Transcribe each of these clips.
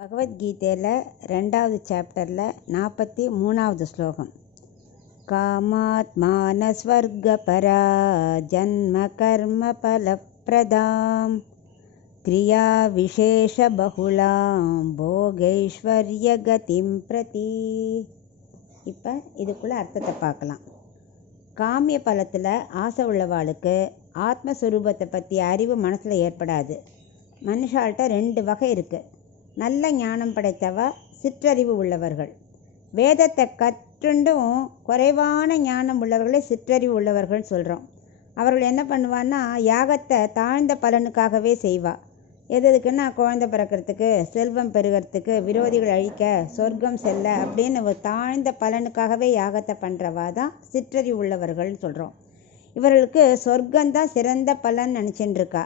பகவத்கீதையில் 2வது சாப்டரில் 43வது ஸ்லோகம். காமாத்மான ஸ்வர்கபரா ஜன்ம கர்ம பலப்பிரதாம் கிரியா விசேஷ பகுலாம் போகைஸ்வர்ய கதிம் பிரதி. இப்போ இதுக்குள்ளே அர்த்தத்தை பார்க்கலாம். காமிய பலத்தில் ஆசை உள்ளவாளுக்கு ஆத்மஸ்வரூபத்தை பற்றி அறிவு மனசில் ஏற்படாது. மனுஷால்கிட்ட 2 வகை இருக்குது. நல்ல ஞானம் படைத்தவ, சிற்றறிவு உள்ளவர்கள். வேதத்தை கற்றுண்டும் குறைவான ஞானம் உள்ளவர்களை சிற்றறிவு உள்ளவர்கள் சொல்கிறோம். அவர்கள் என்ன பண்ணுவான்னா, யாகத்தை தாழ்ந்த பலனுக்காகவே செய்வா. எதுக்குன்னா, குழந்தை பிறக்கிறதுக்கு, செல்வம் பெருகிறதுக்கு, விரோதிகள் அழிக்க, சொர்க்கம் செல்ல அப்படின்னு ஒரு தாழ்ந்த பலனுக்காகவே யாகத்தை பண்ணுறவா தான் சிற்றறிவு உள்ளவர்கள்னு சொல்கிறோம். இவர்களுக்கு சொர்க்கந்தான் சிறந்த பலன் நினச்சின்னு இருக்கா.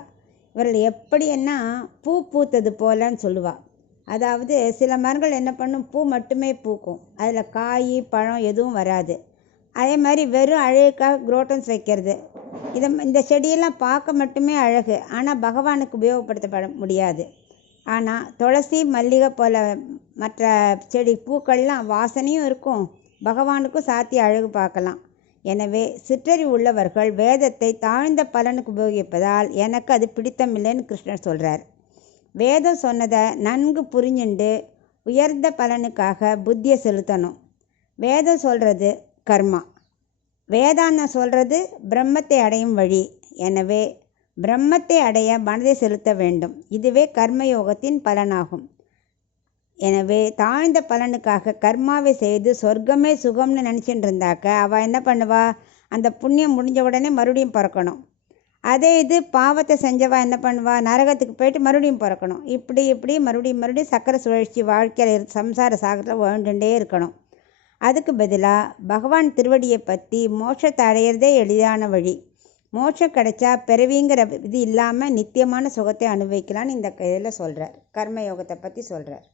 இவர்கள் எப்படின்னா பூ பூத்தது போலன்னு சொல்லுவாள். அதாவது சில மரங்கள் என்ன பண்ணும், பூ மட்டுமே பூக்கும், அதில் காய் பழம் எதுவும் வராது. அதே மாதிரி வெறும் அழகுக்காக குரோட்டன்ஸ் வைக்கிறது. இந்த செடியெல்லாம் பார்க்க மட்டுமே அழகு, ஆனால் பகவானுக்கு உபயோகப்படுத்தப்பட முடியாது. ஆனால் துளசி மல்லிகை போல் மற்ற செடி பூக்கள்லாம் வாசனையும் இருக்கும், பகவானுக்கும் சாத்தி அழகு பார்க்கலாம். எனவே சிற்றறிவு உள்ளவர்கள் வேதத்தை தாழ்ந்த பலனுக்கு உபயோகிப்பதால் எனக்கு அது பிடித்தமில்லைன்னு கிருஷ்ணர் சொல்கிறார். வேதம் சொன்னதை நன்கு புரிஞ்சுண்டு உயர்ந்த பலனுக்காக புத்தியை செலுத்தணும். வேதம் சொல்கிறது கர்மா, வேதாந்தம் சொல்கிறது பிரம்மத்தை அடையும் வழி. எனவே பிரம்மத்தை அடைய மனதை செலுத்த வேண்டும். இதுவே கர்மயோகத்தின் பலனாகும். எனவே தாழ்ந்த பலனுக்காக கர்மாவை செய்து சொர்க்கமே சுகம்னு நினச்சிட்டு இருந்தாக்க அவள் என்ன பண்ணுவா, அந்த புண்ணியம் முடிஞ்ச உடனே மறுபடியும் பிறக்கணும். அதே இது பாவத்தை செஞ்சவா என்ன பண்ணுவா, நரகத்துக்கு போயிட்டு மறுபடியும் பிறக்கணும். இப்படி மறுபடியும் சக்கர சுழற்சி வாழ்க்கையில் சம்சார சாகரத்தில் வாழ்ந்துட்டே இருக்கணும். அதுக்கு பதிலாக பகவான் திருவடியை பற்றி மோட்சத்தை அடையிறதே எளிதான வழி. மோட்சம் கிடைச்சா பிறவிங்கிற இது இல்லாமல் நித்தியமான சுகத்தை அனுபவிக்கலான்னு இந்த இதில் சொல்கிறார். கர்மயோகத்தை பற்றி சொல்கிறார்.